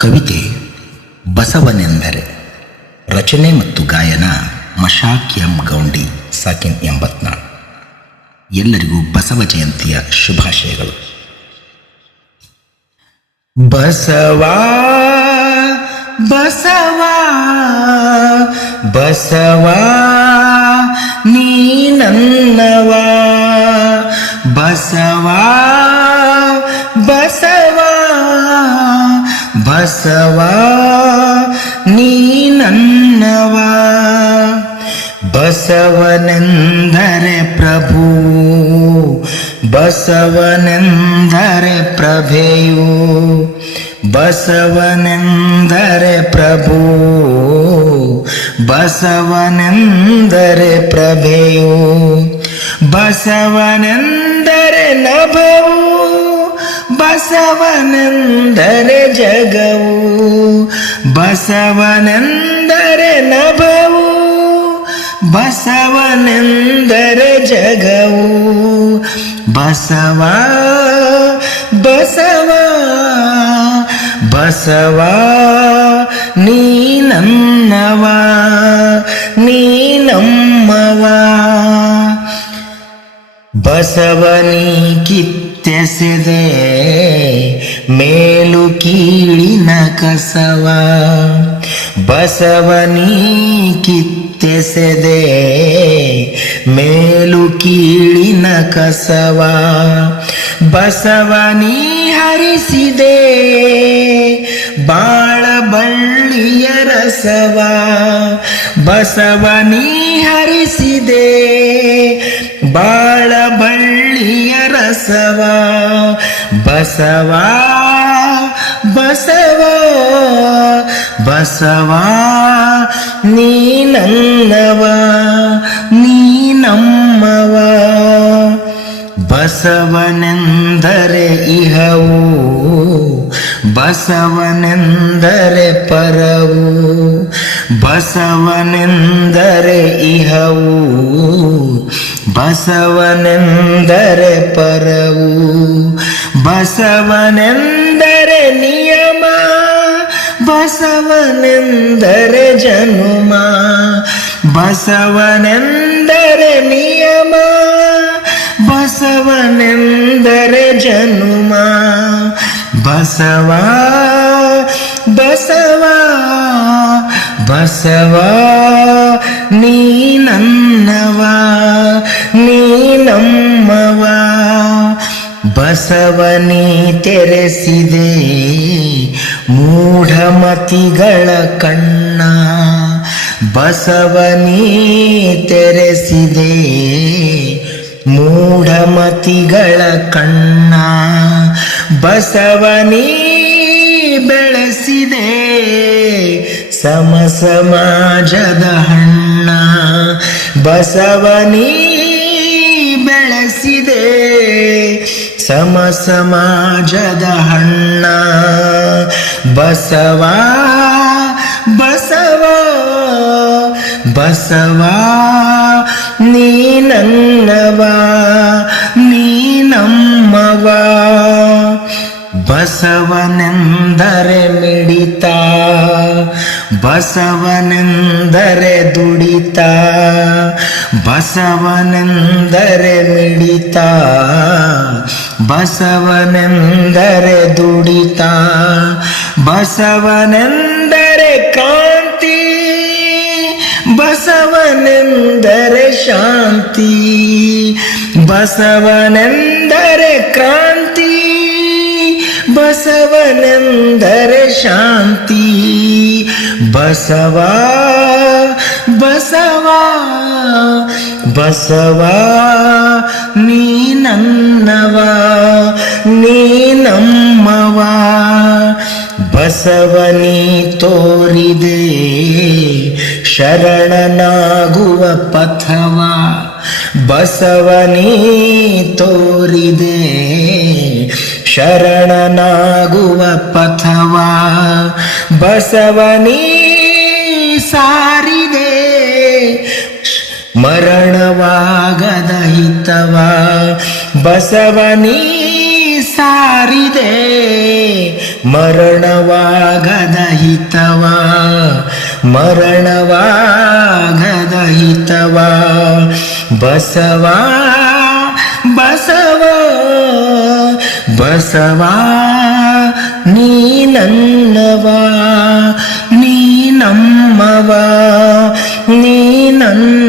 ಕವಿತೆ ಬಸವನೆಂದರೆ ರಚನೆ ಮತ್ತು ಗಾಯನ ಮಶಾಕ್ ಎಂ ಗೌಂಡಿ ಸಾಕಿನ್ ಎಂಬತ್ನಾಳು. ಎಲ್ಲರಿಗೂ ಬಸವ ಜಯಂತಿಯ ಶುಭಾಶಯಗಳು. ಬಸವಾ ಬಸವಾ ಬಸವಾ, ನೀ ನನ್ನವಾ, ಬಸವಾ ಬಸವಾ ನೀ ನನ್ನವಾ. ಬಸವನೆಂದರೆ ಪ್ರಭು ಬಸವನೆಂದರೆ ಪ್ರಭೆಯು. ಬಸವನೆಂದರೆ ಪ್ರಭು ಬಸವನೆಂದರೆ ಪ್ರಭೆಯು. ಬಸವನೆಂದರೆ ನಭವು ಬಸವನೆಂದರೆ ಜಗವು ಬಸವನೆಂದರೆ ನಭವು ಬಸವನೆಂದರೆ ಜಗವು. ಬಸವ ಬಸವ ಬಸವ ನೀ ನನ್ನವ ನೀ ನಮ್ಮವ. ಬಸವನಿ ಕಿತ್ತೆಸೆದೆ ಮೇಲು ಕೀಳಿನ ಕಸವ. ಬಸವನೀ ಕಿತ್ತೆಸೆದೆ ಮೇಲು ಕೀಳಿನ ಕಸವ. ಬಸವನಿ ಹರಿಸಿದೆ ಬಾಳ ಬಳ್ಳಿಯ ರಸವ. ಬಸವನಿ ಹರಿಸಿದೆ ಬಾಳ ಬಳ್ಳಿಯ ರಸವ ಬಸವ ಬಸವ ಬಸವ ನೀ ನನ್ನವ ನೀ ನಮ್ಮವ ಬಸವನೆಂದರೆ ಇಹವು ಬಸವನೆಂದರೆ ಪರವು ಬಸವನೆಂದರೆ ಇಹವು ಬಸವನೆಂದರೆ ಪರವು ಬಸವನೆಂದರೆ ನಿಯಮ ಬಸವನೆಂದರೆ ಜನುಮ ಬಸವನೆಂದರೆ ನಿಯಮ ಬಸವನೆಂದರೆ ಜನುಮ ಬಸವ ಬಸವ ಬಸವ, ನೀ ನನ್ನವ, ನೀ ನಮ್ಮವ. ಬಸವನಿ ತೆರೆಸಿದೆ ಮೂಢಮತಿಗಳ ಕಣ್ಣ. ಬಸವನಿ ತೆರೆಸಿದೆ ಮೂಢಮತಿಗಳ ಕಣ್ಣ. ಬಸವನಿ ಬೆಳೆಸಿದೆ ಸಮ ಸಮಾಜದ ಹಣ್ಣ ಬಸವನೀ ಬೆಳೆಸಿದೆ. ಸಮ ಸಮಾಜದ ಹಣ್ಣ, ಬಸವ ಬಸವ ಬಸವ ನೀ ನನ್ನವ, ನೀ ನಮ್ಮವ. ಬಸವನೆಂದರೆ ಮಿಡಿತ ಬಸವನೆಂದರೆ ದುಡಿತ ಬಸವನೆಂದರೆ ಮಿಡಿತ ಬಸವನೆಂದರೆ ದುಡಿತ ಬಸವನೆಂದರೆ ಕಾಂತಿ ಬಸವನೆಂದರೆ ಶಾಂತಿ ಬಸವನೆಂದರೆ ಕ್ರಾಂತಿ. ಬಸವನೆಂದರೆ ಶಾಂತಿ. ಬಸವಾ ಬಸವಾ ಬಸವಾ ನೀ ನನ್ನವ ನೀ ಬಸವನಿ ತೋರಿದೆ ಶರಣನಾಗುವ ಪಥವ. ಬಸವನಿ ತೋರಿದೆ ಶರಣನಾಗುವ ಪಥವ? ಬಸವನಿ ಸಾರಿದೆ. ಮರಣವಾಗದ ಹಿತವ? ಬಸವನೀ ಸಾರಿದೆ. ಮರಣವಾಗದ ಹಿತವ? ಮರಣವಾಗದ ಹಿತವ? ಬಸವಾ ಬಸವ ನೀ ನನ್ನವ ನೀ ನಮ್ಮವ ನೀ ನನ್ನವ